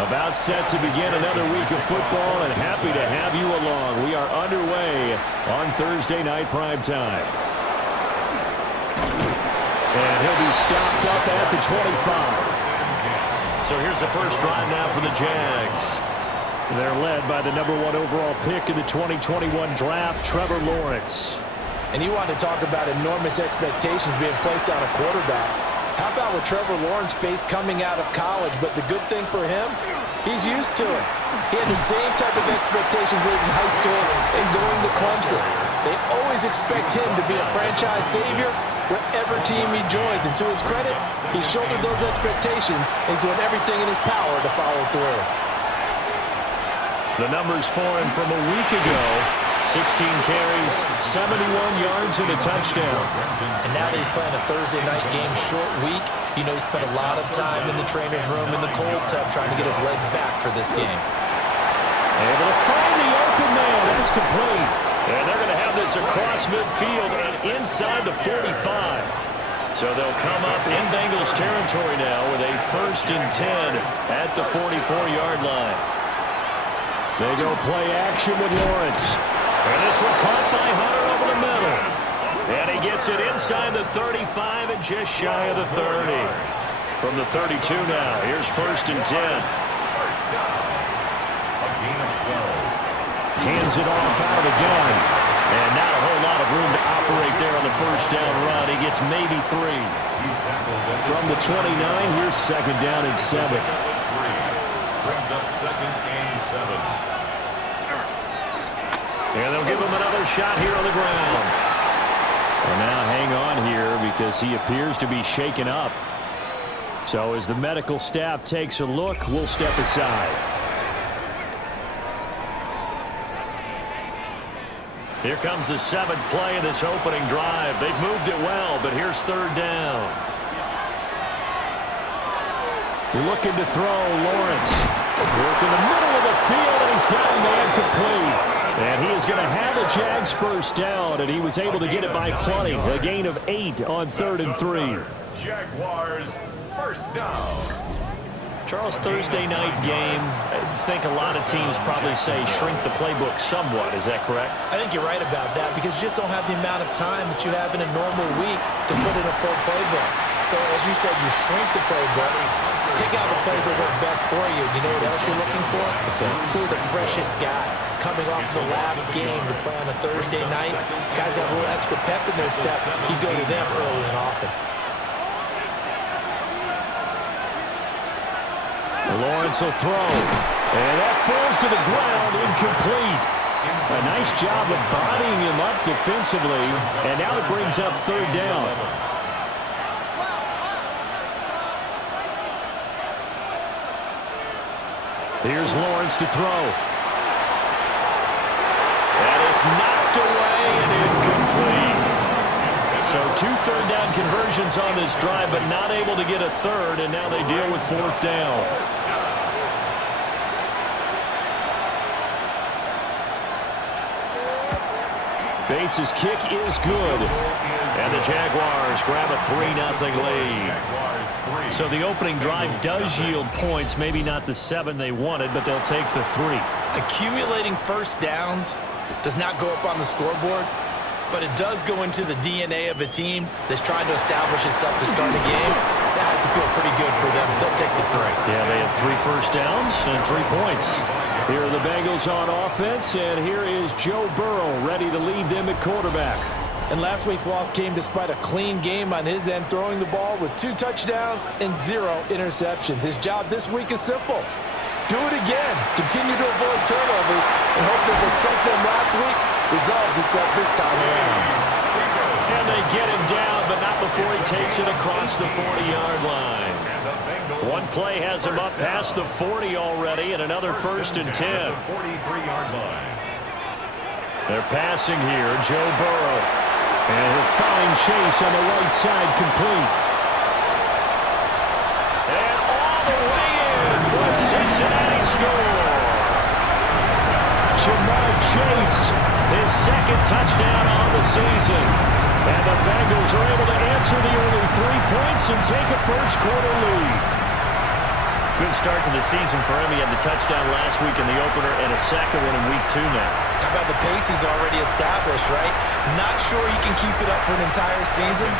About set to begin another week of football, and happy to have you along. We are underway on Thursday night primetime. And he'll be stopped up at the 25. So here's the first drive now for the Jags. They're led by the #1 overall pick in the 2021 draft, Trevor Lawrence. And you want to talk about enormous expectations being placed on a quarterback. How about what Trevor Lawrence faced coming out of college? But the good thing for him, he's used to it. He had the same type of expectations in high school and going to Clemson. They always expect him to be a franchise savior whatever team he joins. And to his credit, he shouldered those expectations and he's doing everything in his power to follow through. The numbers for him from a week ago: 16 carries, 71 yards, and a touchdown. And now that he's playing a Thursday night game, short week, you know he spent a lot of time in the trainer's room in the cold tub trying to get his legs back for this game. Able to find the open man. That's complete. And they're going to have this across midfield and inside the 45. So they'll come up in Bengals territory now with a 1st and 10 at the 44-yard line. They go play action with Lawrence. And this one caught by Hunter over the middle. And he gets it inside the 35 and just shy of the 30. From the 32 now, here's 1st and 10. Hands it off out of the gun. And not a whole lot of room to operate there on the first down run. He gets maybe 3. From the 29, here's 2nd down and 7. Brings up 2nd and 7. And they'll give him another shot here on the ground. And now hang on here because he appears to be shaken up. So as the medical staff takes a look, we'll step aside. Here comes the 7th play of this opening drive. They've moved it well, but here's 3rd down. Looking to throw, Lawrence. Work in the middle of the field, and he's got man complete. And he is going to have the Jags 1st down, and he was able to get it by plenty. A gain of 8 on 3rd and 3. Jaguars 1st down. Charles, Thursday night game, I think a lot of teams probably say shrink the playbook somewhat. Is that correct? I think you're right about that because you just don't have the amount of time that you have in a normal week to put in a full playbook. So as you said, you shrink the playbook, pick out the plays that work best for you. You know what else you're looking for? What's that? Who are the freshest guys coming off the last game to play on a Thursday night? Guys have a little extra pep in their step. You go to them early and often. Lawrence will throw. And that falls to the ground, incomplete. A nice job of bodying him up defensively. And now it brings up 3rd down. Here's Lawrence to throw. And it's knocked away and incomplete. So 2 3rd down conversions on this drive, but not able to get a 3rd, and now they deal with 4th down. Bates' kick is good. And the Jaguars grab a 3-0 lead. So the opening drive does yield points, maybe not the 7 they wanted, but they'll take the 3. Accumulating 1st downs does not go up on the scoreboard, but it does go into the DNA of a team that's trying to establish itself to start a game. That has to feel pretty good for them. They'll take the 3. Yeah, they had 3 first downs and 3 points. Here are the Bengals on offense, and here is Joe Burrow ready to lead them at quarterback. And last week's loss came despite a clean game on his end, throwing the ball with 2 touchdowns and 0 interceptions. His job this week is simple. Do it again. Continue to avoid turnovers and hope that what sunk them last week resolves itself this time around. And they get him down, but not before he takes it across the 40-yard line. One play has him up past the 40 already, and another 1st and 10. 43-yard line. They're passing here, Joe Burrow. And he'll find Chase on the right side, complete. And all the way in for a Cincinnati score. Jamar Chase, his 2nd touchdown on the season. And the Bengals are able to answer the early 3 points and take a first quarter lead. Good start to the season for him. He had the touchdown last week in the opener and a second one in week 2 now. How about the pace he's already established, right? Not sure he can keep it up for an entire season,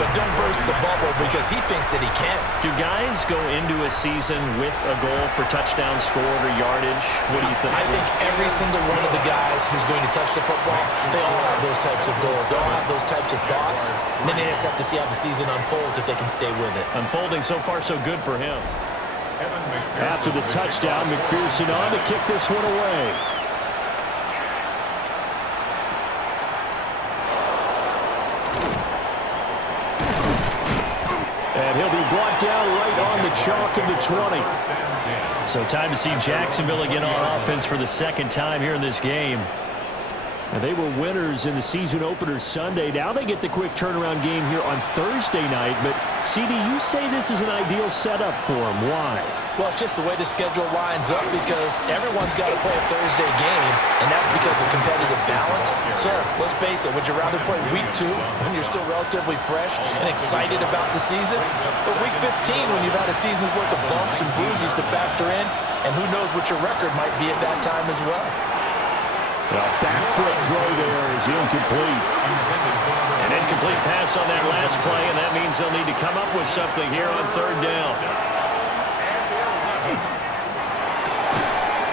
but don't burst the bubble because he thinks that he can. Do guys go into a season with a goal for touchdown scored or yardage? What do you think? I think every single one of the guys who's going to touch the football, they all have those types of goals. They all have those types of thoughts. And then they just have to see how the season unfolds if they can stay with it. Unfolding so far so good for him. After the touchdown, McPherson on to kick this one away. And he'll be brought down right on the chalk of the 20. So time to see Jacksonville again on offense for the second time here in this game. And they were winners in the season opener Sunday. Now they get the quick turnaround game here on Thursday night. But, CD, you say this is an ideal setup for them. Why? Well, it's just the way the schedule lines up because everyone's got to play a Thursday game, and that's because of competitive balance. So, let's face it, would you rather play week 2 when you're still relatively fresh and excited about the season? Or week 15 when you've had a season's worth of bumps and bruises to factor in, and who knows what your record might be at that time as well? Well, back foot throw there is incomplete. An incomplete pass on that last play, and that means they'll need to come up with something here on third down.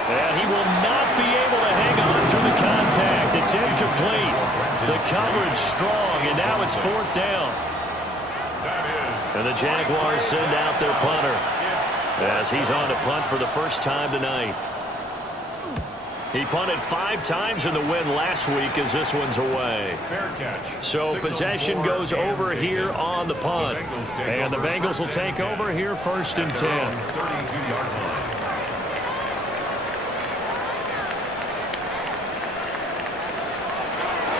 And he will not be able to hang on through the contact. It's incomplete. The coverage strong, and now it's fourth down. And the Jaguars send out their punter as he's on to punt for the first time tonight. He punted 5 times in the win last week as this one's away. So possession goes over here on the punt. And the Bengals will take over here first and 10.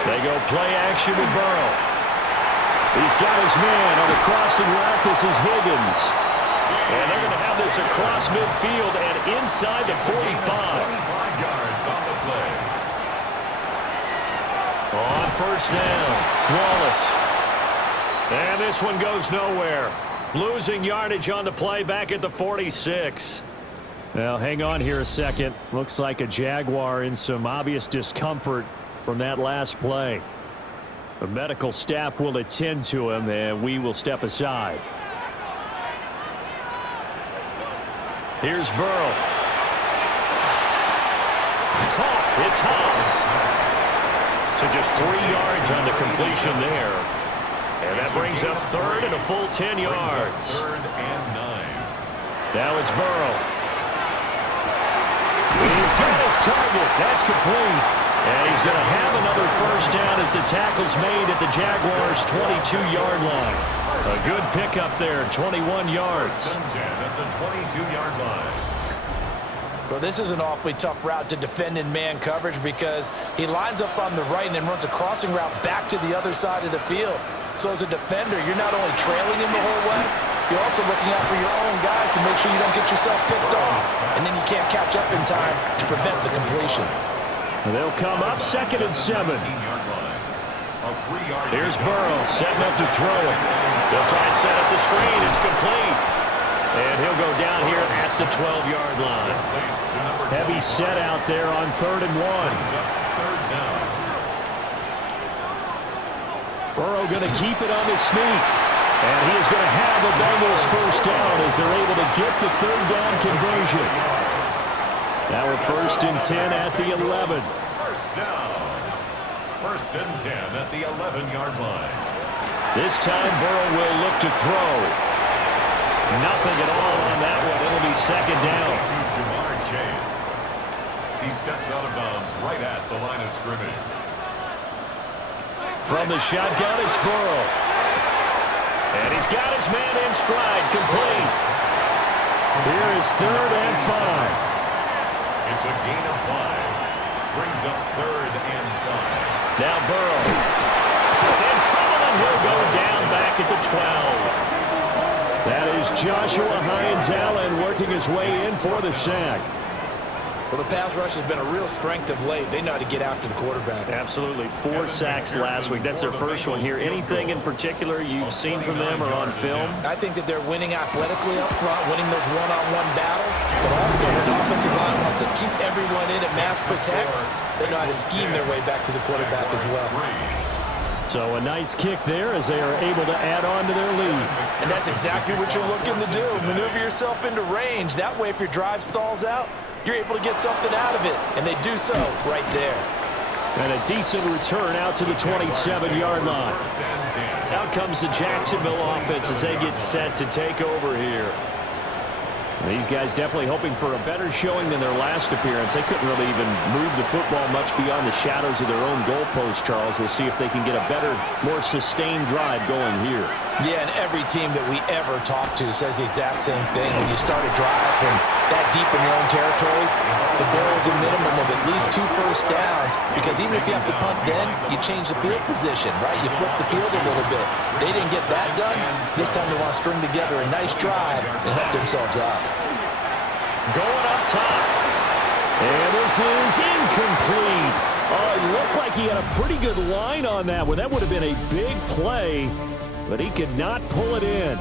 They go play action with Burrow. He's got his man on the crossing route. This is Higgins. And they're going to have this across midfield and inside the 45. On first down, Wallace. And this one goes nowhere. Losing yardage on the play back at the 46. Now, hang on here a second. Looks like a Jaguar in some obvious discomfort from that last play. The medical staff will attend to him, and we will step aside. Here's Burrow. Caught. It's Huff. So just 3 yards on the completion there. And that brings up third and a full 10 yards. Third and 9. Now it's Burrow. He's got his target. That's complete. And he's going to have another first down as the tackle's made at the Jaguars' 22-yard line. A good pickup there, 21 yards. First and 10 at the 22-yard line. Well, this is an awfully tough route to defend in man coverage because he lines up on the right and then runs a crossing route back to the other side of the field. So as a defender, you're not only trailing him the whole way, you're also looking out for your own guys to make sure you don't get yourself picked off. And then you can't catch up in time to prevent the completion. They'll come up second and 7. Here's Burrow setting up to throw it. They'll try and set up the screen. It's complete. And he'll go down here at the 12-yard line. Heavy set out there on 3rd and 1. Burrow going to keep it on the sneak. And he is going to have the Bengals first down as they're able to get the 3rd down conversion. Now we're first and 10 at the 11. First down. First and 10 at the 11-yard line. This time Burrow will look to throw. Nothing at all on that one. It'll be second down. To Jamar Chase. He steps out of bounds right at the line of scrimmage. From the shotgun, it's Burrow. And he's got his man in stride, complete. Here is 3rd and 5. It's a gain of 5. Brings up 3rd and 5. Now Burrow. In trouble, and he'll go down back at the 12. That is Joshua Hines-Allen working his way in for the sack. Well, the pass rush has been a real strength of late. They know how to get after the quarterback. Absolutely. 4 sacks last week. That's their first one here. Anything in particular you've seen from them or on film? I think that they're winning athletically up front, winning those one-on-one battles, but also when the offensive line wants to keep everyone in and mass protect, they know how to scheme their way back to the quarterback as well. So a nice kick there as they are able to add on to their lead. And that's exactly what you're looking to do. Maneuver yourself into range. That way, if your drive stalls out, you're able to get something out of it. And they do so right there. And a decent return out to the 27-yard line. Out comes the Jacksonville offense as they get set to take over here. These guys definitely hoping for a better showing than their last appearance. They couldn't really even move the football much beyond the shadows of their own goalpost, Charles. We'll see if they can get a better, more sustained drive going here. Yeah, and every team that we ever talk to says the exact same thing. When you start a drive from that deep in your own territory, the goal is a minimum of at least 2 first downs, because even if you have to punt then, you change the field position, right? You flip the field a little bit. They didn't get that done. This time they want to string together a nice drive and help themselves out. Going up top. And this is incomplete. Oh, it looked like he had a pretty good line on that one. That would have been a big play, but he could not pull it in.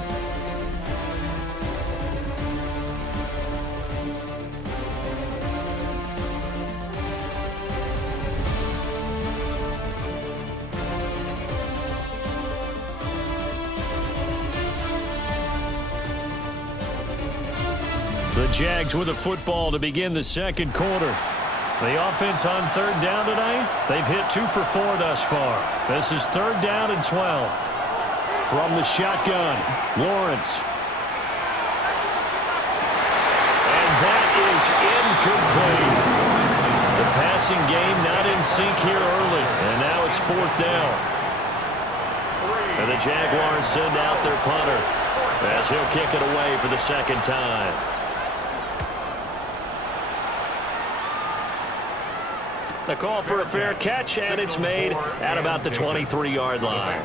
The Jags with the football to begin the second quarter. The offense on third down tonight, they've hit 2 for 4 thus far. This is third down and 12. From the shotgun, Lawrence. And that is incomplete. The passing game not in sync here early, and now it's 4th down. And the Jaguars send out their punter as he'll kick it away for the second time. The call for a fair catch, and it's made at about the 23-yard line.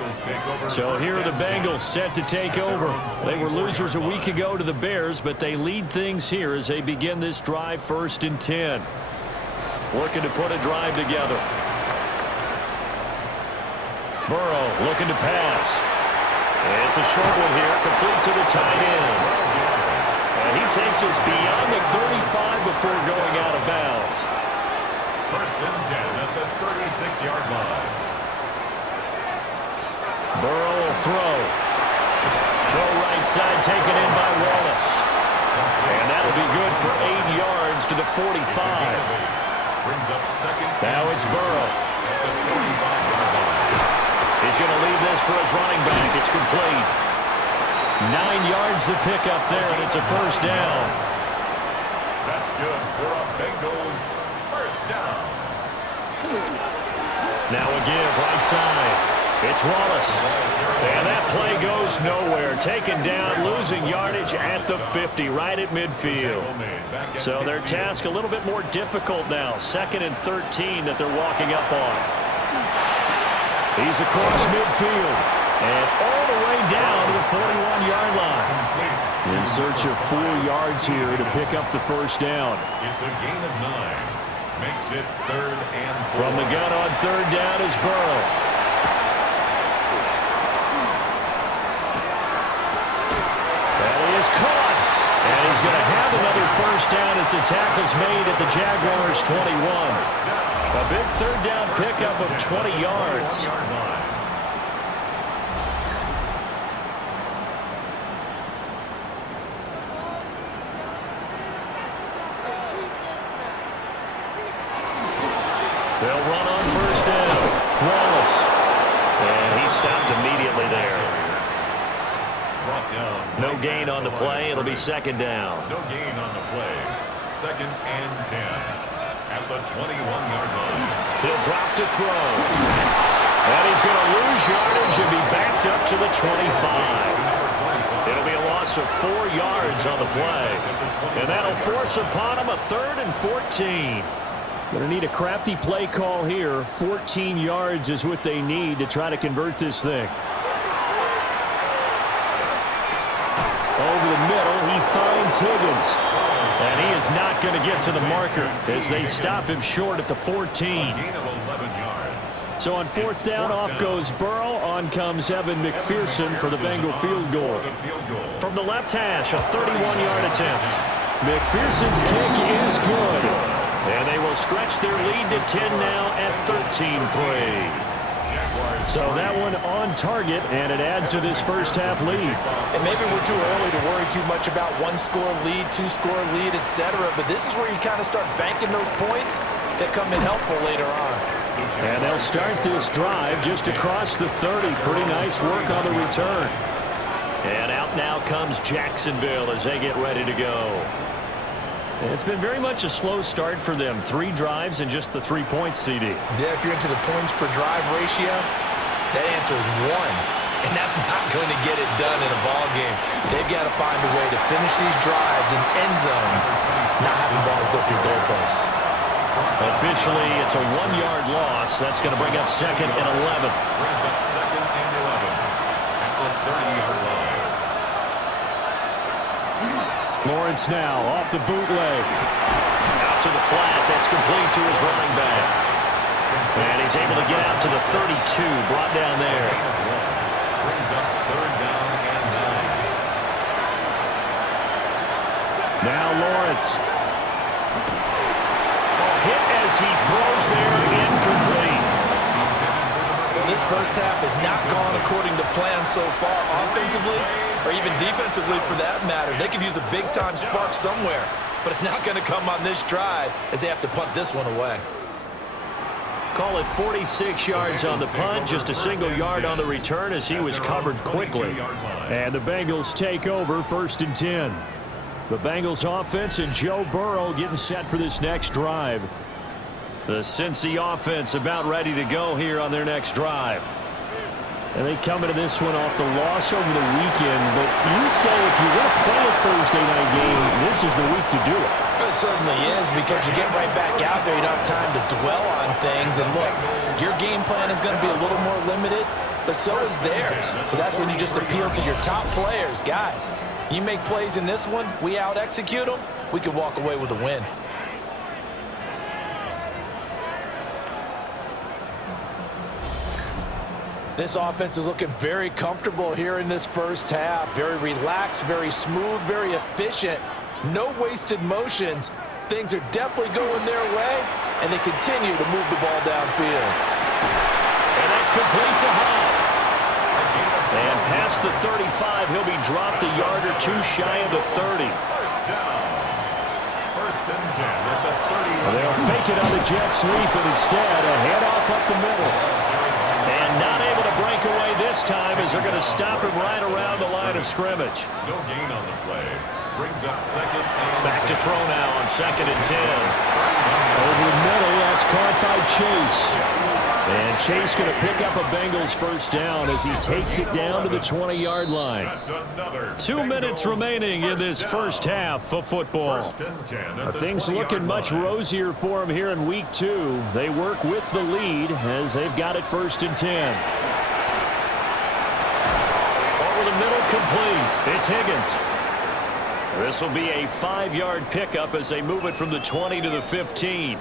So here are the Bengals set to take over. They were losers a week ago to the Bears, but they lead things here as they begin this drive 1st and 10. Looking to put a drive together. Burrow looking to pass. It's a short one here, complete to the tight end. And he takes us beyond the 35 before going out of bounds. 1st and 10 at the 36-yard line. Burrow will throw. Throw right side taken in by Wallace. And that'll be good for 8 yards to the 45. Brings up second. Now it's Burrow. At the 45-yard line. He's going to leave this for his running back. It's complete. 9 yards to pick up there, and it's a first down. That's good for a Bengals first down. Now a give right side. It's Wallace. And that play goes nowhere. Taken down, losing yardage at the 50, right at midfield. So their task a little bit more difficult now. 2nd and 13 that they're walking up on. He's across midfield. And all the way down to the 41-yard line. In search of 4 yards here to pick up the first down. It's a gain of 9. Makes it 3rd and 4. From the gun on third down is Burrow. That is caught. And he's going to have another first down as the tackle's made at the Jaguars' 21. A big third down pickup of 20 yards. They'll run on first down. Wallace. And he stopped immediately there. No gain on the play. It'll be second down. No gain on the play. 2nd and 10. At the 21-yard line. He'll drop to throw. And he's going to lose yardage and be backed up to the 25. It'll be a loss of 4 yards on the play. And that'll force upon him a 3rd and 14. Going to need a crafty play call here. 14 yards is what they need to try to convert this thing. Over the middle, he finds Higgins. And he is not going to get to the marker as they stop him short at the 14. Gain of 11 yards. So on fourth down, off goes Burrow. On comes Evan McPherson for the Bengal field goal. From the left hash, a 31-yard attempt. McPherson's kick is good. And they will stretch their lead to 10 now at 13-3. So that one on target, and it adds to this first half lead. And maybe we're too early to worry too much about one-score lead, two-score lead, etc. But this is where you kind of start banking those points that come in helpful later on. And they'll start this drive just across the 30. Pretty nice work on the return. And out now comes Jacksonville as they get ready to go. It's been very much a slow start for them. 3 drives and just the 3 points, CD. Yeah, if you're into the points per drive ratio, that answer is 1. And that's not going to get it done in a ball game. They've got to find a way to finish these drives in end zones, not having balls go through goalposts. Officially, it's a 1-yard loss. That's going to bring up second and 11. Brings up second and 11 at the 30-yard line. Lawrence now off the bootleg. Out to the flat. That's complete to his running back. And he's able to get out to the 32. Brought down there. Brings up third down and 9. Now Lawrence. Hit as he throws there, incomplete. Well, this first half has not gone according to plan so far offensively, or even defensively for that matter. They could use a big-time spark somewhere, but it's not going to come on this drive as they have to punt this one away. Call it 46 yards on the punt, just a single yard on the return as he was covered quickly. And the Bengals take over first and 10. The Bengals offense and Joe Burrow getting set for this next drive. The Cincy offense about ready to go here on their next drive. And they come into this one off the loss over the weekend. But you say if you're going to play a Thursday night game, this is the week to do it. It certainly is, because you get right back out there. You don't have time to dwell on things. And look, your game plan is going to be a little more limited, but so is theirs. So that's when you just appeal to your top players. Guys, you make plays in this one, we out-execute them, we can walk away with a win. This offense is looking very comfortable here in this first half. Very relaxed, very smooth, very efficient. No wasted motions. Things are definitely going their way, and they continue to move the ball downfield. And that's complete to Huff. And past the 35, he'll be dropped a yard or two shy of the 30. First down. First and 10 at the 30. They'll fake it on the jet sweep, but instead a handoff up the middle. And not able to break away this time as they're going to stop him right around the line of scrimmage. No gain on the play. Brings up second and Back to throw now on second and 10. Over the middle, that's caught by Chase. And Chase going to pick up a Bengals first down as he takes it down to the 20-yard line. 2 minutes remaining in this first half of football. Things looking much rosier for him here in week 2. They work with the lead as they've got it first and 10. Over the middle, complete. It's Higgins. This will be a 5-yard pickup as they move it from the 20 to the 15.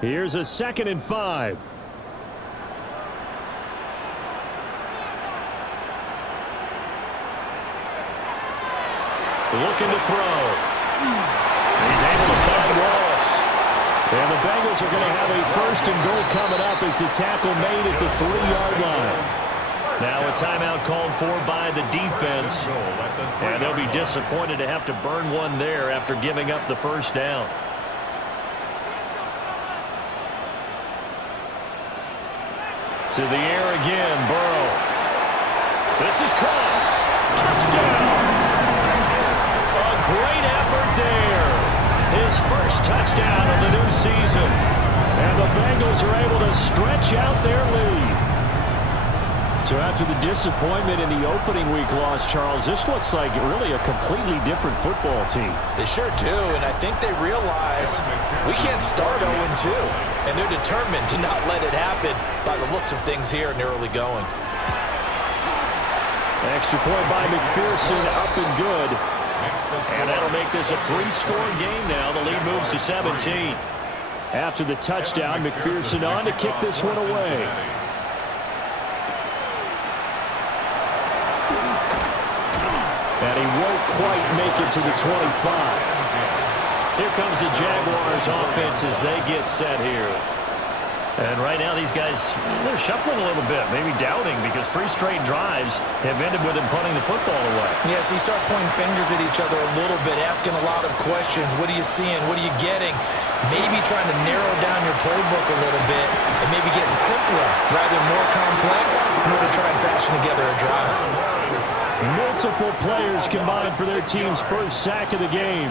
Here's a 2nd and 5. Looking to throw. He's able to find Wallace. And the Bengals are going to have a first and goal coming up as the tackle made at the 3-yard line. Now a timeout called for by the defense. And they'll be disappointed to have to burn one there after giving up the first down. To the air again, Burrow. This is caught. Touchdown. A great effort there. His first touchdown of the new season. And the Bengals are able to stretch out their lead. So after the disappointment in the opening week loss, Charles, this looks like really a completely different football team. They sure do, and I think they realize we can't start 0-2. And they're determined to not let it happen by the looks of things here in the early going. Extra point by McPherson, up and good. And that'll make this a 3-score game now. The lead moves to 17. After the touchdown, McPherson on to kick this one away. And he won't quite make it to the 25. Here comes the Jaguars offense as they get set here. And right now these guys, they're shuffling a little bit, maybe doubting, because 3 straight drives have ended with them punting the football away. Yes, you start pointing fingers at each other a little bit, asking a lot of questions. What are you seeing? What are you getting? Maybe trying to narrow down your playbook a little bit and maybe get simpler rather than more complex in order to try and fashion together a drive. Multiple players combined for their team's first sack of the game.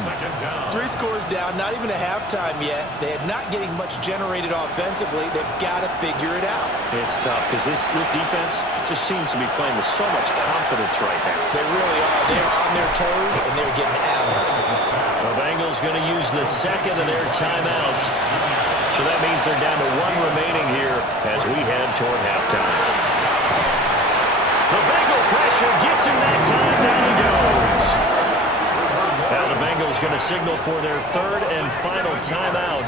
3 scores down, not even a halftime yet. They are not getting much generated offensively. They've got to figure it out. It's tough because this defense just seems to be playing with so much confidence right now. They really are. They're on their toes, and they're getting out. The Bengals going to use the second of their timeouts. So that means they're down to 1 remaining here as we head toward halftime. The Bengal pressure gets him that time. Down he goes. Now the Bengals going to signal for their 3rd and final timeout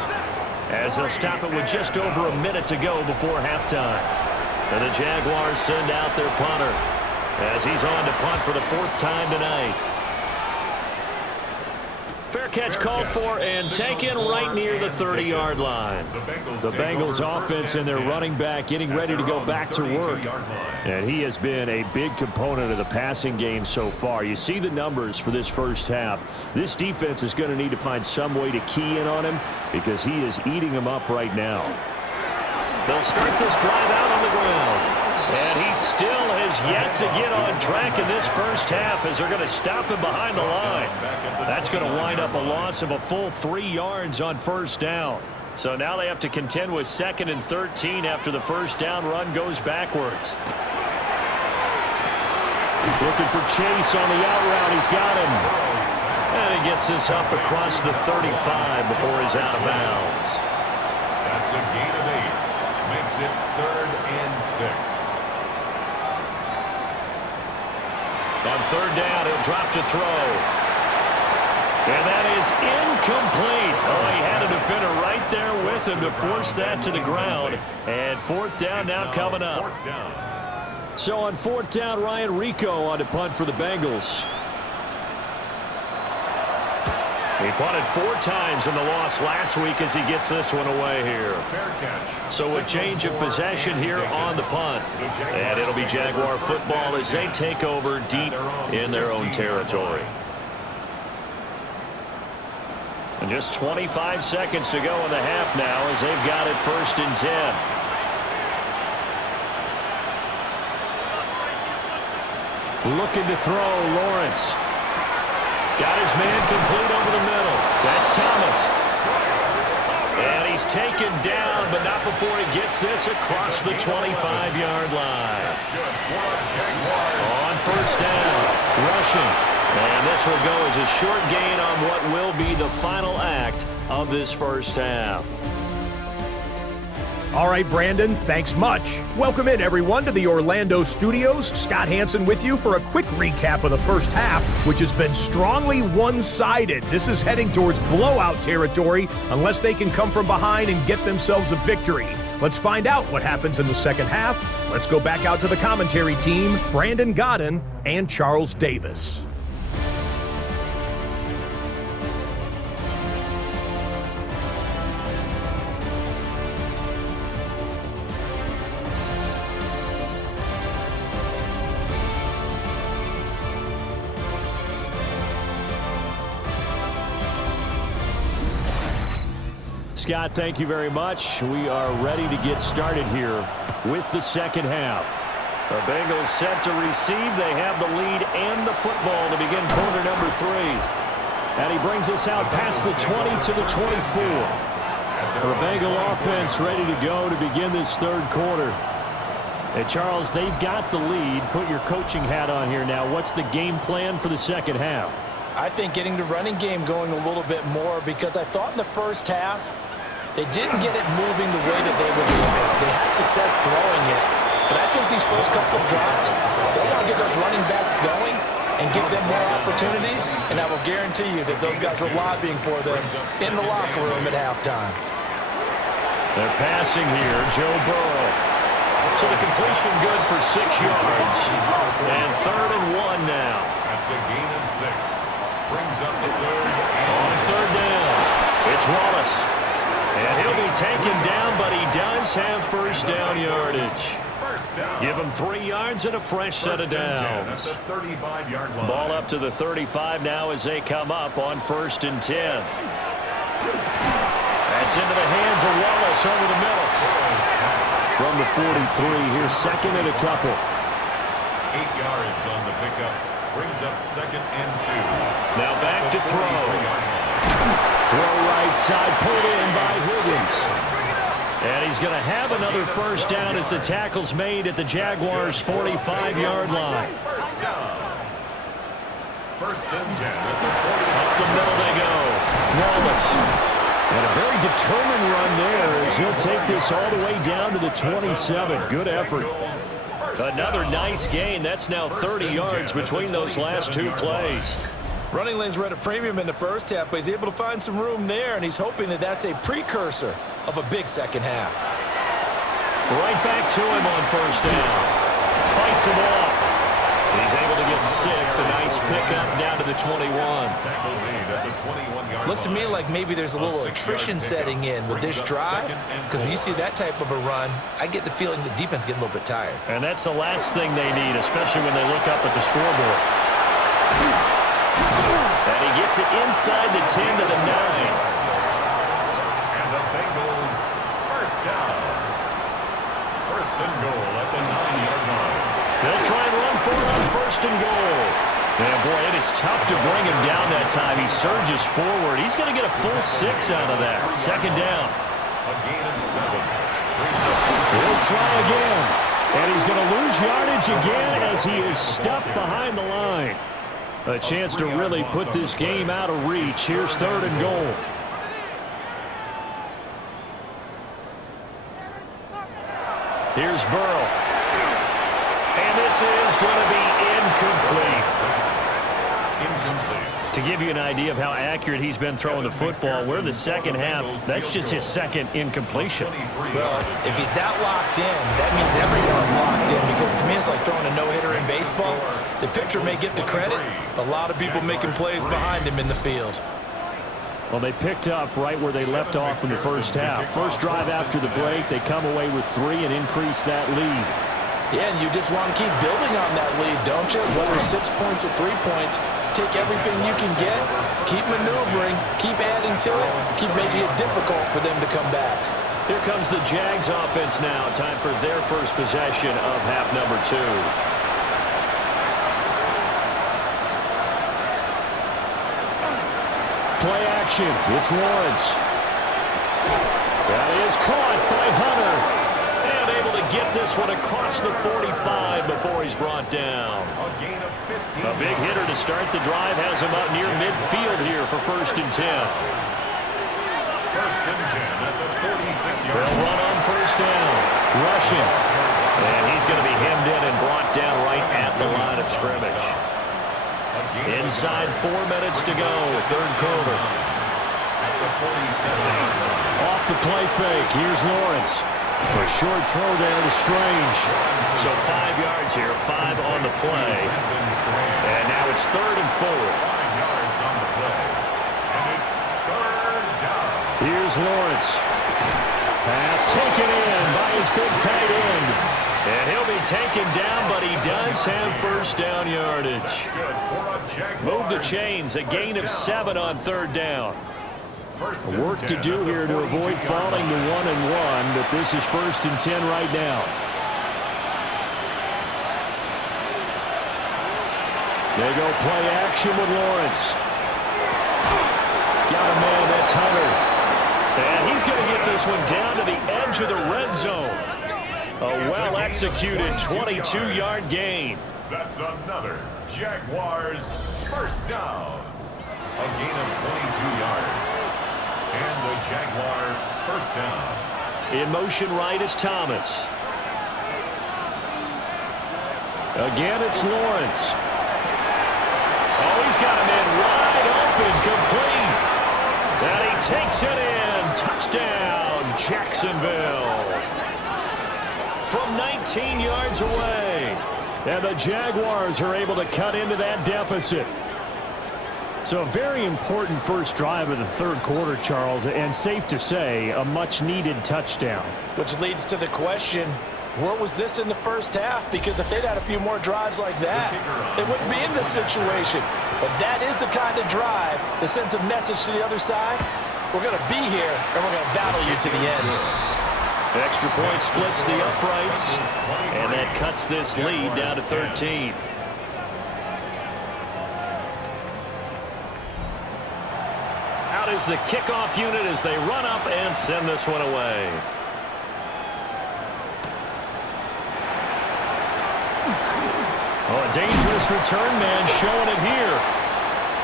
as they'll stop it with just over a minute to go before halftime. And the Jaguars send out their punter as he's on to punt for the 4th time tonight. Fair catch called for and taken right near the 30-yard line. The Bengals offense and their running back getting ready to go back to work. And he has been a big component of the passing game so far. You see the numbers for this first half. This defense is going to need to find some way to key in on him because he is eating them up right now. They'll start this drive out on the ground. And he still has yet to get on track in this first half as they're going to stop him behind the line. That's going to wind up a loss of a full 3 yards on first down. So now they have to contend with 2nd and 13 after the first down run goes backwards. Looking for Chase on the out route. He's got him. And he gets this up across the 35 before he's out of bounds. That's a gain of 8. Makes it 3rd and 6. On 3rd down, he'll drop to throw. And that is incomplete. Oh, he had a defender right there with him to force that to the ground. And 4th down now coming up. So on 4th down, Ryan Rico on to punt for the Bengals. He punted 4 times in the loss last week as he gets this one away here. So a change of possession here on the punt. And it'll be Jaguar football as they take over deep in their own territory. And just 25 seconds to go in the half now as they've got it 1st and 10. Looking to throw, Lawrence. Got his man complete over the middle. That's Thomas. And he's taken down, but not before he gets this across the 25-yard line. On 1st down, rushing. And this will go as a short gain on what will be the final act of this first half. All right, Brandon, thanks much. Welcome in, everyone, to the Orlando studios. Scott Hansen with you for a quick recap of the first half, which has been strongly one-sided. This is heading towards blowout territory unless they can come from behind and get themselves a victory. Let's find out what happens in the second half. Let's go back out to the commentary team, Brandon Godden and Charles Davis. Scott, thank you very much. We are ready to get started here with the second half. The Bengals set to receive. They have the lead and the football to begin quarter number 3. And he brings us out past the 20 to the 24. The Bengal offense ready to go to begin this 3rd quarter. And Charles, they've got the lead. Put your coaching hat on here now. What's the game plan for the second half? I think getting the running game going a little bit more because I thought in the first half they didn't get it moving the way that they would like. They had success throwing it. But I think these first couple of drives, they want to get those running backs and give them more opportunities, and I will guarantee you that those guys were lobbying for them in the locker room at halftime. They're passing here, Joe Burrow. So the completion good for 6 yards. And 3rd and 1 now. That's a gain of 6. Brings up the 3rd. On 3rd down, it's Wallace. And he'll be taken down, but he does have first down yardage. Give him 3 yards and a fresh set of downs. 35-yard line. Ball up to the 35 now as they come up on 1st and 10. That's into the hands of Wallace over the middle. From the 43, here's 2nd and a couple. 8 yards on the pickup. Brings up 2nd and 2. Now back to throw. Throw right side, pulled in by Higgins. And he's going to have another first down as the tackle's made at the Jaguars' 45-yard line. First and 10. Up the middle they go. Wallace. And a very determined run there as he'll take this all the way down to the 27. Good effort. Another nice gain. That's now 30 yards between those last 2 plays. Running lanes were at a premium in the first half, but he's able to find some room there, and he's hoping that that's a precursor of a big second half. Right back to him on first down. Fights him off. He's able to get 6. A nice pickup down to the 21. Looks to me like maybe there's a little attrition setting in with this drive, because when you see that type of a run, I get the feeling the defense getting a little bit tired. And that's the last thing they need, especially when they look up at the scoreboard. And he gets it inside the 10 to the 9. And the Bengals first down. First and goal at the 9-yard line. They'll try and run for it on 1st and goal. And boy, it is tough to bring him down that time. He surges forward. He's going to get a full 6 out of that. 2nd down. A gain of 7. He'll try again. And he's going to lose yardage again as he is stuffed behind the line. A chance to really put this game out of reach. Here's 3rd and goal. Here's Burrow. And this is going to be incomplete. To give you an idea of how accurate he's been throwing the football, we're the second half. That's just his 2nd incompletion. Well, if he's that locked in, that means everyone's locked in, because to me it's like throwing a no-hitter in baseball. The pitcher may get the credit, a lot of people making plays behind him in the field. Well, they picked up right where they left off in the first half. First drive after the break, they come away with 3 and increase that lead. Yeah, and you just want to keep building on that lead, don't you? Whether it's 6 points or 3 points, take everything you can get, keep maneuvering, keep adding to it, keep making it difficult for them to come back. Here comes the Jags offense now. Time for their first possession of half number 2. Play action. It's Lawrence. That is caught by Hunter. And able to get this one across the 45 before he's brought down. A big hitter to start the drive has him up near midfield here for 1st and 10. 1st and 10 at the 46-yard line. They'll run on 1st down. Rushing. And he's going to be hemmed in and brought down right at the line of scrimmage. Inside 4 minutes to go, 3rd quarter. Off the play fake, here's Lawrence. A short throw there to Strange. So 5 yards here, 5 on the play. And now it's 3rd and 4. 5 yards on the play. And it's 3rd down. Here's Lawrence. Pass taken in by his big tight end. And he'll be taken down, but he does have first down yardage. Move the chains, a gain of 7 on 3rd down. Work to do here to avoid falling to 1-1, but this is 1st and 10 right now. They go play action with Lawrence. Got a man, that's Hunter. And he's going to get this one down to the edge of the red zone. A well-executed 22-yard gain. That's another Jaguars first down. A gain of 22 yards. And the Jaguar first down. In motion right is Thomas. Again, it's Lawrence. Oh, he's got him in wide open, complete. And he takes it in. Touchdown, Jacksonville. From 19 yards away. And the Jaguars are able to cut into that deficit. So a very important first drive of the third quarter, Charles, and safe to say, a much-needed touchdown. Which leads to the question, where was this in the first half? Because if they'd had a few more drives like that, they wouldn't be in this situation. But that is the kind of drive that sends a message to the other side. We're going to be here, and we're going to battle you to the end. Extra point splits the uprights, and that cuts this lead down to 13. Out is the kickoff unit as they run up and send this one away. Oh, a dangerous return man showing it here.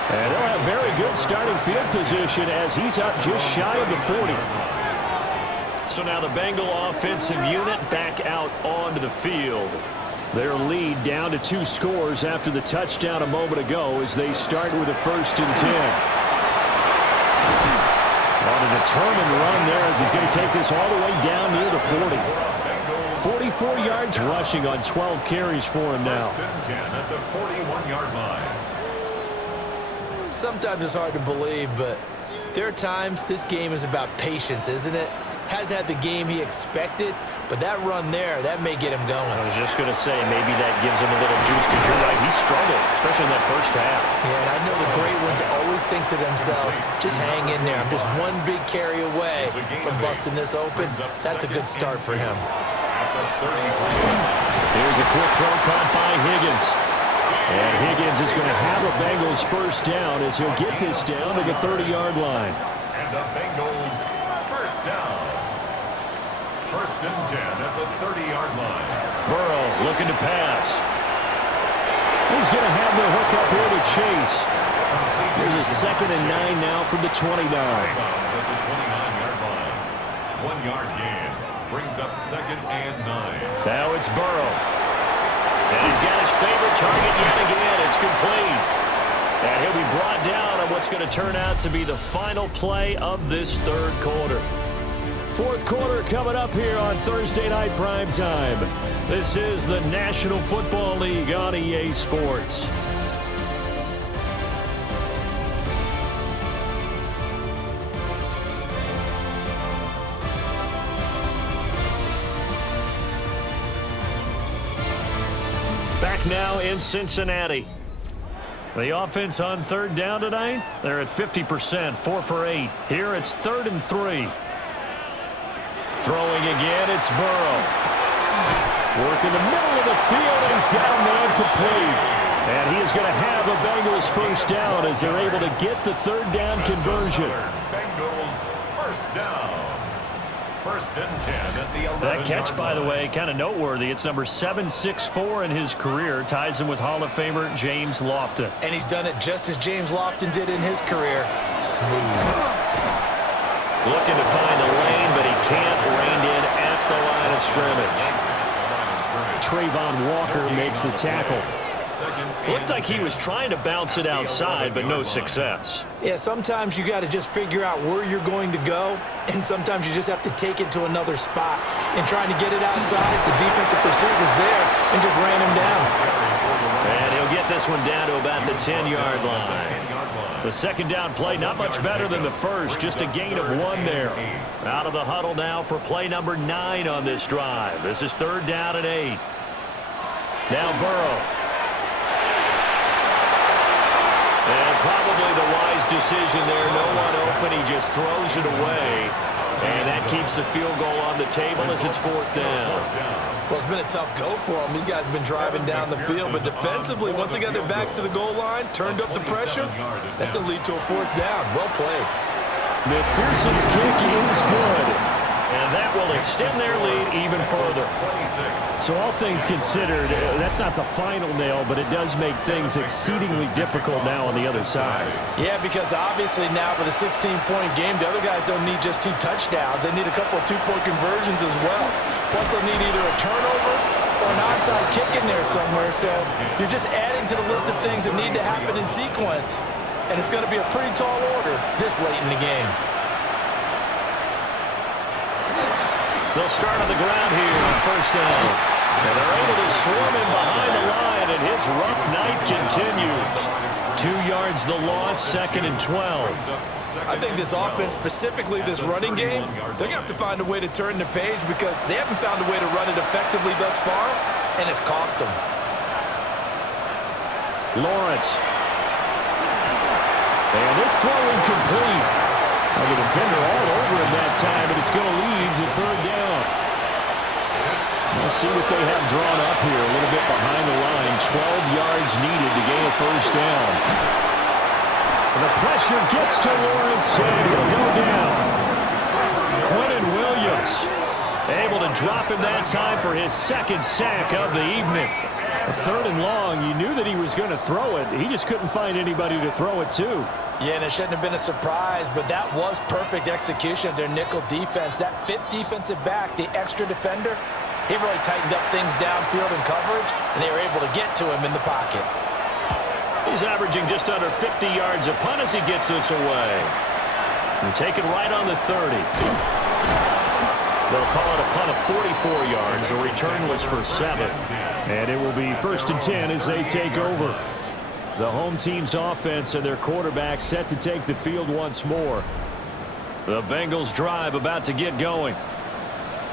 And they'll have very good starting field position as he's up just shy of the 40. So now the Bengal offensive unit back out onto the field. Their lead down to 2 scores after the touchdown a moment ago as they start with a 1st and 10. On a determined run there as he's going to take this all the way down near the 40. 44 yards rushing on 12 carries for him now. 1st and 10 at the 41-yard line. Sometimes it's hard to believe, but there are times this game is about patience, isn't it? Has had the game he expected, but that run there, that may get him going. I was just going to say, maybe that gives him a little juice, because you're right, he struggled, especially in that first half. Yeah, and I know the great ones always think to themselves, just hang in there. I'm just one big carry away from busting this open. That's a good start for him. Here's a quick throw caught by Higgins. And Higgins is going to have a Bengals 1st down as he'll get this down to the 30-yard line. And the Bengals 1st down. 1st and 10 at the 30-yard line. Burrow looking to pass. He's going to have the hook up here to Chase. There's a 2nd and 9 now from the 29. At the 29-yard line. 1-yard gain brings up 2nd and 9. Now it's Burrow. And he's got his favorite target yet again. It's complete. And he'll be brought down on what's going to turn out to be the final play of this third quarter. Fourth quarter coming up here on Thursday Night Primetime. This is the National Football League on EA Sports. Back now in Cincinnati. The offense on 3rd down tonight, they're at 50%, 4 for 8. Here it's 3rd and 3. Throwing again, it's Burrow. Work in the middle of the field, and he's got a man complete. And he is going to have a Bengals 1st down as they're able to get the 3rd down conversion. Bengals 1st down. 1st and 10 at the 11-yard That catch, by the way, kind of noteworthy. It's number 764 in his career. Ties him with Hall of Famer James Lofton. And he's done it just as James Lofton did in his career. Smooth. Looking to find a lane, but he can't. Reined in at the line of scrimmage. Trayvon Walker makes the tackle. Looked like he was trying to bounce it outside, but no success. Yeah, sometimes you got to just figure out where you're going to go, and sometimes you just have to take it to another spot. And trying to get it outside, the defensive pursuit was there and just ran him down. And he'll get this one down to about the 10-yard line. The 2nd down play, not much better than the first, just a gain of 1 there. Out of the huddle now for play number 9 on this drive. This is 3rd down and 8. Now Burrow. And probably the wise decision there. No one open. He just throws it away. And that keeps the field goal on the table as it's 4th down. Well, it's been a tough go for them. These guys have been driving down the field, but defensively, once they got their backs to the goal line, turned up the pressure, that's going to lead to a 4th down. Well played. McPherson's kick is good. And that will extend their lead even further. So all things considered, that's not the final nail, but it does make things exceedingly difficult now on the other side. Yeah, because obviously now with a 16-point game, the other guys don't need just 2 touchdowns. They need a couple of 2-point conversions as well. Plus they'll need either a turnover or an onside kick in there somewhere, so you're just adding to the list of things that need to happen in sequence. And it's going to be a pretty tall order this late in the game. They'll start on the ground here on first down. And they're able to swarm him behind the line, and his rough night continues. 2 yards the loss, 2nd and 12. I think this offense, specifically this running game, they're going to have to find a way to turn the page because they haven't found a way to run it effectively thus far, and it's cost them. Lawrence. And this throw incomplete. The defender all over him that time, but it's going to lead to 3rd down. We'll see what they have drawn up here. A little bit behind the line. 12 yards needed to gain a 1st down. And the pressure gets to Lawrence, and he'll go down. Quentin Williams able to drop him that time for his 2nd sack of the evening. A 3rd and long. You knew that he was going to throw it. He just couldn't find anybody to throw it to. Yeah, and it shouldn't have been a surprise, but that was perfect execution of their nickel defense. That 5th defensive back, the extra defender, he really tightened up things downfield in coverage, and they were able to get to him in the pocket. He's averaging just under 50 yards a punt as he gets this away. And take it right on the 30. They'll call it a punt of 44 yards. The return was for 7. And it will be 1st and 10 as they take over. The home team's offense and their quarterback set to take the field once more. The Bengals drive about to get going.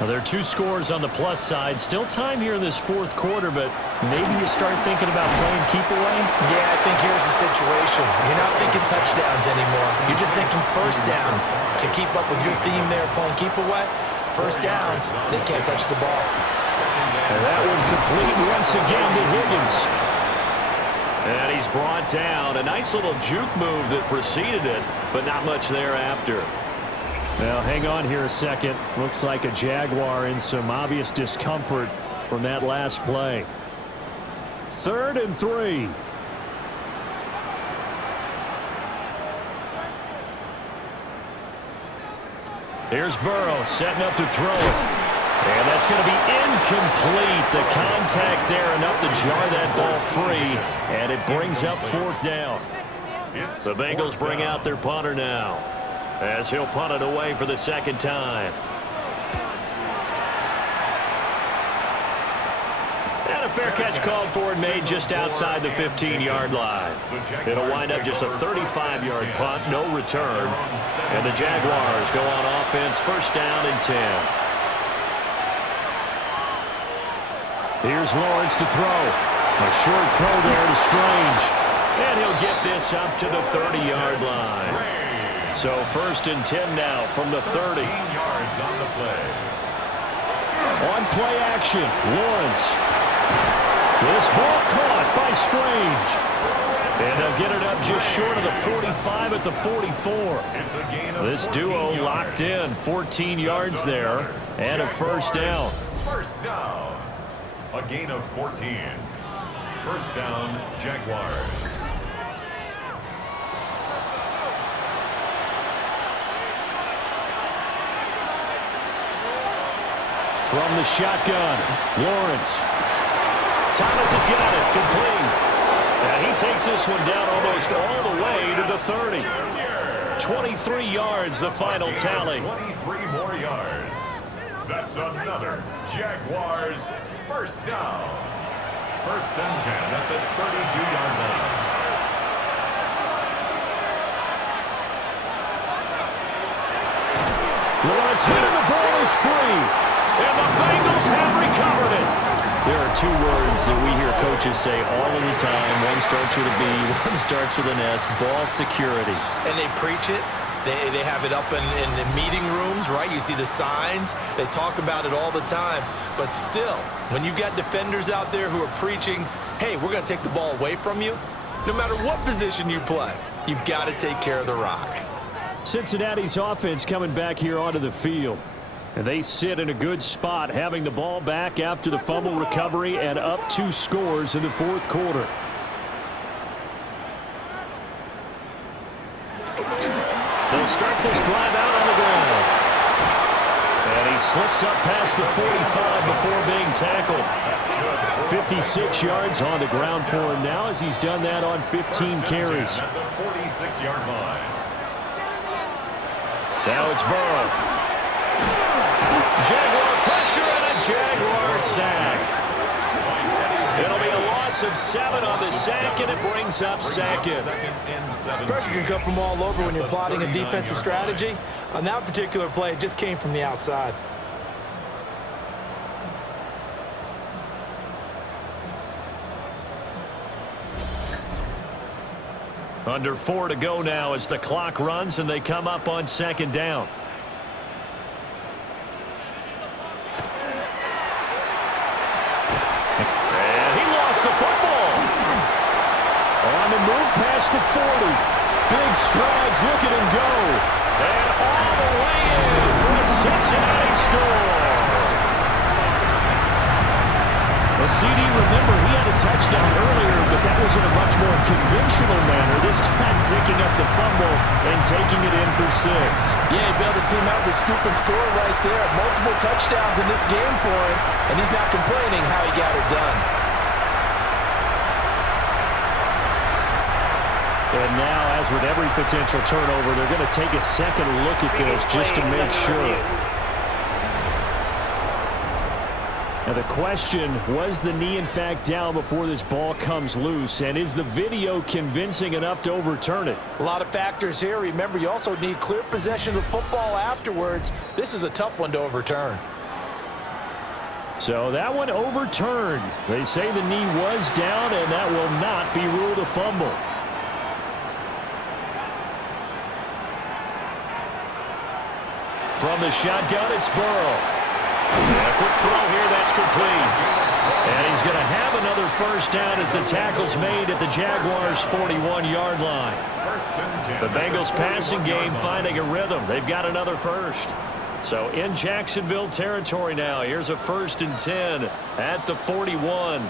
Now, there are 2 scores on the plus side. Still time here in this 4th quarter, but maybe you start thinking about playing keep away? Yeah, I think here's the situation. You're not thinking touchdowns anymore. You're just thinking 1st downs. To keep up with your theme there, playing keep away, 1st downs, they can't touch the ball. And that one complete once again to Higgins. And he's brought down. A nice little juke move that preceded it, but not much thereafter. Now, hang on here a second. Looks like a Jaguar in some obvious discomfort from that last play. 3rd and 3. Here's Burrow setting up to throw it. And that's going to be incomplete. The contact there enough to jar that ball free. And it brings up 4th down. The Bengals bring out their punter now, as he'll punt it away for the 2nd time. And a fair catch called for and made just outside the 15-yard line. It'll wind up just a 35-yard punt, no return. And the Jaguars go on offense, 1st down and 10. Here's Lawrence to throw. A short throw there to Strange. And he'll get this up to the 30-yard line. So 1st and 10 now from the 30. 13 yards on the play. On play action, Lawrence. This ball caught by Strange. And they'll get it up just short of the 45 at the 44. This duo locked in, 14 yards there, and a 1st down. 1st down. A gain of 14. 1st down, Jaguars. From the shotgun, Lawrence. Thomas has got it, complete. And he takes this one down almost all the way to the 30. 23 yards, the final tally. 23 more yards. That's another Jaguars 1st down. 1st and 10 at the 32-yard line. Lawrence hit and the ball is free. And the Bengals have recovered it. There are 2 words that we hear coaches say all of the time. One starts with a B, one starts with an S, ball security. And they preach it. They have it up in the meeting rooms, right? You see the signs. They talk about it all the time. But still, when you've got defenders out there who are preaching, hey, we're going to take the ball away from you, no matter what position you play, you've got to take care of the rock. Cincinnati's offense coming back here onto the field. And they sit in a good spot, having the ball back after the fumble recovery and up 2 scores in the 4th quarter. They'll start this drive out on the ground. And he slips up past the 45 before being tackled. 56 yards on the ground for him now as he's done that on 15 carries. At the 46-yard line. Now it's Burrow. Jaguar pressure and a Jaguar sack. It'll be a loss of 7 on the sack, and it brings up second. Pressure can come from all over when you're plotting a defensive strategy. On that particular play, it just came from the outside. Under 4 to go now as the clock runs and they come up on second down. And he lost the football. On the move past the 40. Big strides, look at him go. And all the way in for a Cincinnati score. Well, CD, remember, he had a touchdown earlier, but that was in a much more conventional manner. This time picking up the fumble and taking it in for 6. Yeah, you be able to see him out with scoop and score right there. Multiple touchdowns in this game for him, and he's not complaining how he got it done. And now, as with every potential turnover, they're going to take a second look at this just to make sure. Now the question, was the knee in fact down before this ball comes loose? And is the video convincing enough to overturn it? A lot of factors here. Remember, you also need clear possession of the football afterwards. This is a tough one to overturn. So that one overturned. They say the knee was down, and that will not be ruled a fumble. From the shotgun, it's Burrow. And a quick throw here, that's complete. And he's going to have another first down as the tackle's made at the Jaguars' 41-yard line. The Bengals passing game finding a rhythm. They've got another first. So in Jacksonville territory now, here's a 1st and 10 at the 41.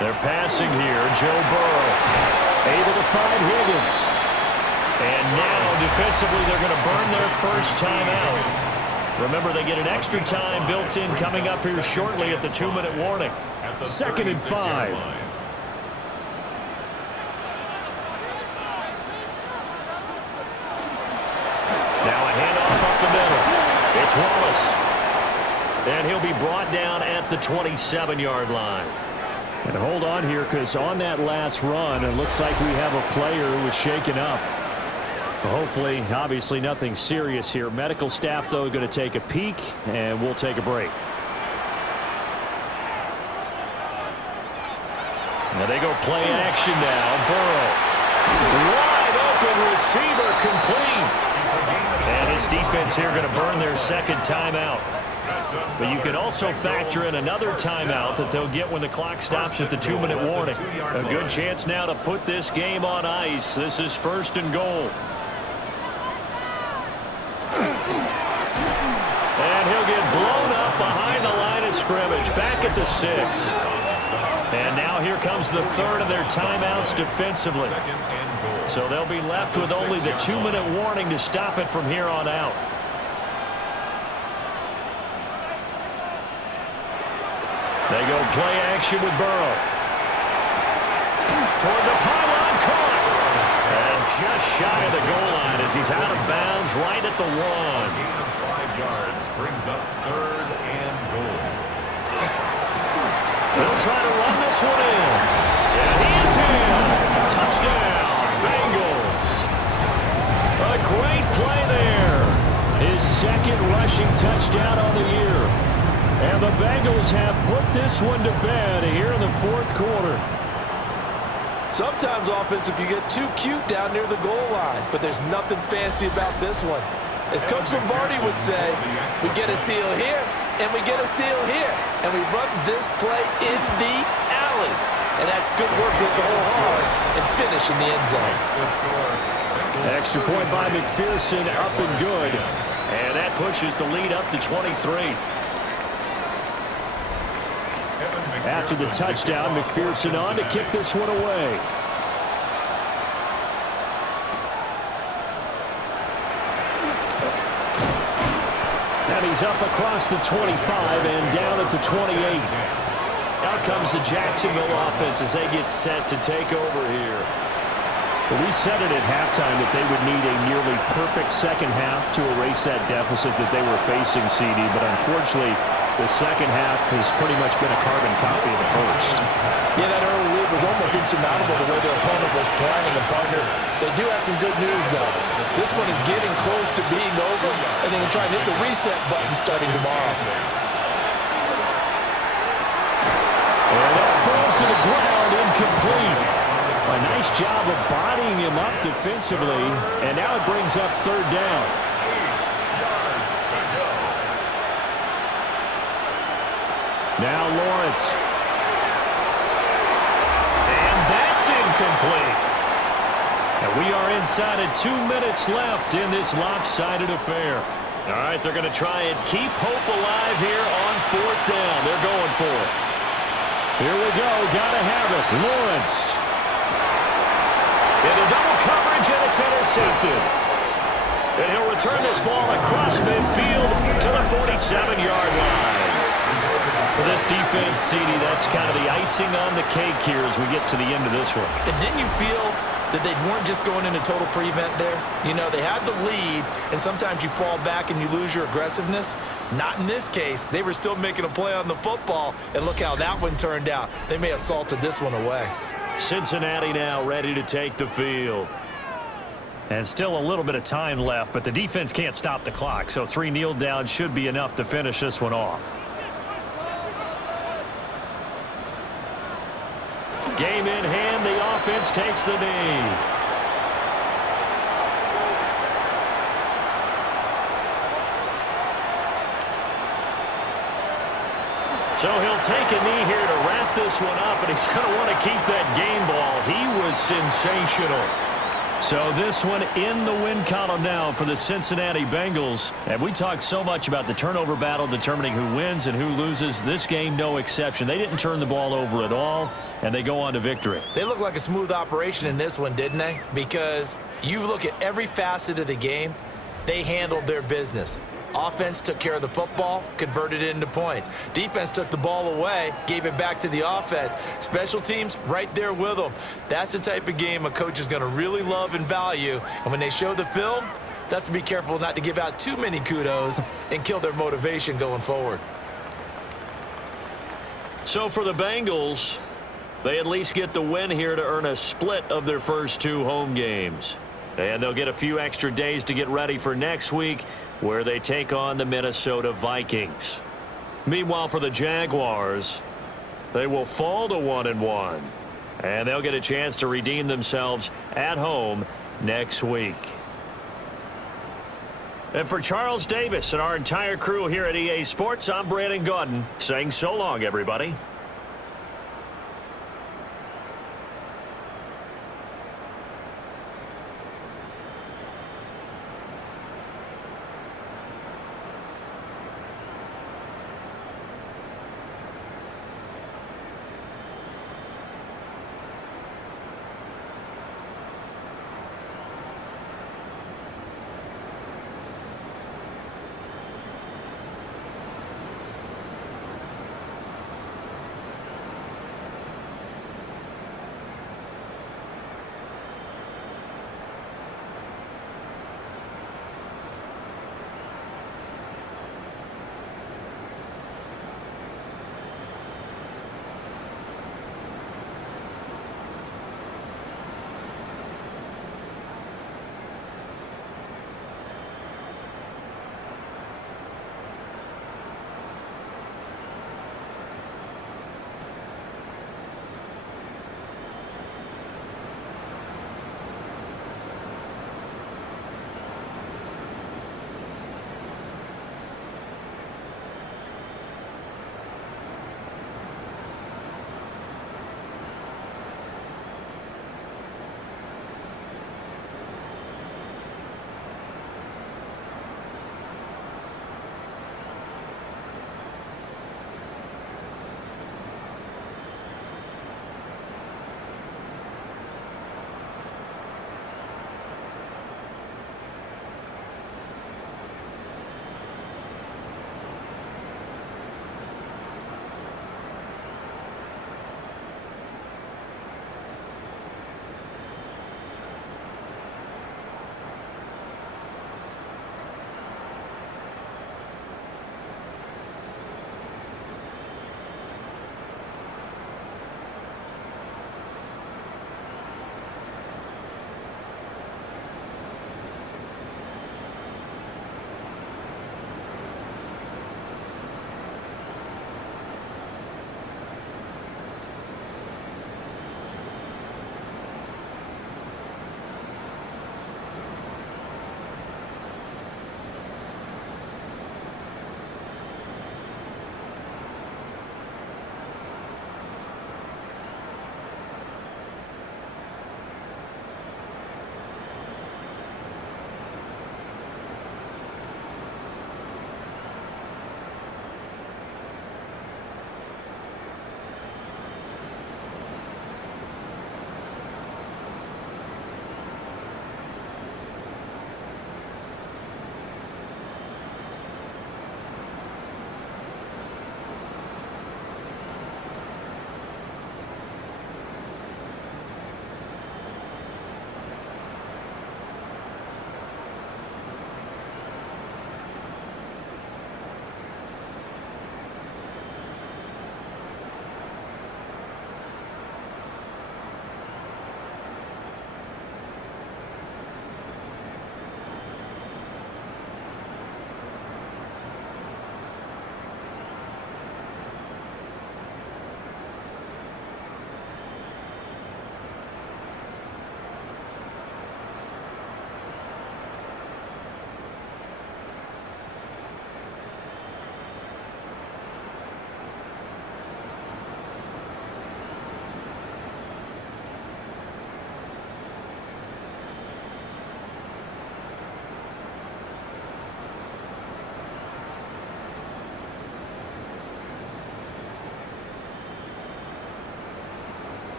They're passing here. Joe Burrow able to find Higgins. And now defensively they're going to burn their first time out. Remember, they get an extra time built in coming up here shortly at the 2-minute warning. 2nd and 5. Now a handoff up the middle. It's Wallace. And he'll be brought down at the 27-yard line. And hold on here, because on that last run, it looks like we have a player who was shaken up. Hopefully, obviously nothing serious here. Medical staff, though, going to take a peek, and we'll take a break. Now they go play action now. Burrow. Wide open receiver, complete. And his defense here going to burn their second timeout. But you can also factor in another timeout that they'll get when the clock stops at the 2-minute warning. A good chance now to put this game on ice. This is 1st and goal. And he'll get blown up behind the line of scrimmage. Back at the 6. And now here comes the 3rd of their timeouts defensively. So they'll be left with only the 2-minute warning to stop it from here on out. They go play action with Burrow. Toward the pylon, caught. And just shy of the goal line as he's out of bounds right at the 1. Gain of 5 yards brings up 3rd and goal. They'll try to run this one in. And he's in. Touchdown, Bengals. A great play there. His 2nd rushing touchdown on the year. And the Bengals have put this one to bed here in the 4th quarter. Sometimes offenses can get too cute down near the goal line, but there's nothing fancy about this one. As Coach Lombardi would say, we get a seal here, and we get a seal here, and we run this play in the alley. And that's good work to go hard and finish in the end zone. Extra point by McPherson, up and good. And that pushes the lead up to 23. After the touchdown, McPherson on to kick this one away. And he's up across the 25 and down at the 28. Out comes the Jacksonville offense as they get set to take over here. Well, we said it at halftime that they would need a nearly perfect second half to erase that deficit that they were facing, CD, but unfortunately, the second half has pretty much been a carbon copy of the first. Yeah, that early lead was almost insurmountable the way their opponent was playing. And, partner, they do have some good news, though. This one is getting close to being over, and they can try and hit the reset button starting tomorrow. And that falls to the ground, incomplete. A nice job of bodying him up defensively, and now it brings up third down. Now Lawrence. And that's incomplete. And we are inside of 2 minutes left in this lopsided affair. All right, they're going to try and keep hope alive here on fourth down. They're going for it. Here we go. Got to have it. Lawrence. Into double coverage, and it's intercepted. And he'll return this ball across midfield to the 47-yard line. For this defense, CD, that's kind of the icing on the cake here as we get to the end of this one. And didn't you feel that they weren't just going into total prevent there? You know, they had the lead, and sometimes you fall back and you lose your aggressiveness. Not in this case. They were still making a play on the football, and look how that one turned out. They may have salted this one away. Cincinnati now ready to take the field. And still a little bit of time left, but the defense can't stop the clock, so 3 kneel downs should be enough to finish this one off. Game in hand, the offense takes the knee. So he'll take a knee here to wrap this one up, and he's going to want to keep that game ball. He was sensational. So this one in the win column now for the Cincinnati Bengals. And we talked so much about the turnover battle determining who wins and who loses. This game, no exception. They didn't turn the ball over at all, and they go on to victory. They look like a smooth operation in this one, didn't they? Because you look at every facet of the game, they handled their business. Offense took care of the football, converted it into points. Defense took the ball away, gave it back to the offense. Special teams, right there with them. That's the type of game a coach is going to really love and value. And when they show the film, they have to be careful not to give out too many kudos and kill their motivation going forward. So for the Bengals, they at least get the win here to earn a split of their first 2 home games. And they'll get a few extra days to get ready for next week, where they take on the Minnesota Vikings. Meanwhile, for the Jaguars, they will fall to 1-1, and they'll get a chance to redeem themselves at home next week. And for Charles Davis and our entire crew here at EA Sports, I'm Brandon Gaudin saying so long, everybody.